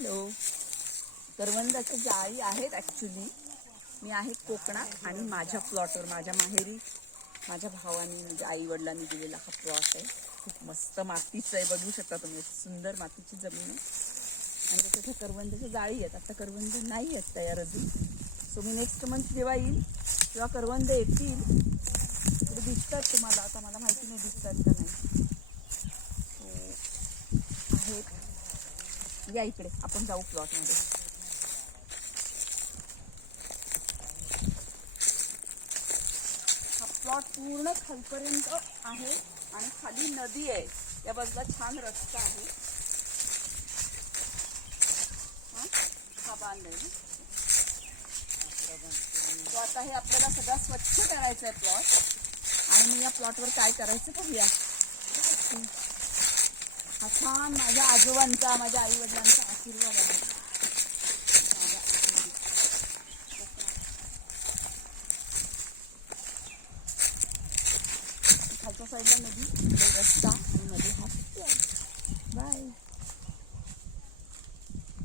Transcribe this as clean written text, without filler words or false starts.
Hello. करवंदाच्या जाळी आहेत actually. मी आहे कोकणात आणि माझ्या प्लॉटवर माझ्या माहेरी माझ्या भावाने म्हणजे आई वडिलांनी दिलेला हा प्लॉट आहे. खूप मस्त मातीचं आहे, बघू शकता तुम्ही. सुंदर मातीची जमीन आहे आणि त्याच्या करवंदाच्या जाळी आहेत. आता करवंद नाही आहेत तयार अजून. सो मी नेक्स्ट मंथ जेव्हा येईल तेव्हा करवंद येतील. थोडे दिसतात तुम्हाला, आता मला माहिती नाही दिसतात का नाही. आहेत. या इकडे आपण जाऊ प्लॉटमध्ये. हा प्लॉट पूर्ण खालपर्यंत आहे आणि खाली नदी आहे. या बाजूला छान रस्ता आहे. हा बांध आहे. तो आता हे आपल्याला सगळा स्वच्छ करायचा आहे प्लॉट. आणि मी या प्लॉटवर काय करायचं बघूया. हा छान माझ्या आजोबांचा माझ्या आई वडिलांचा आशीर्वाद आहे. खालच्या साईडला नदी, रस्ता आणि नदी.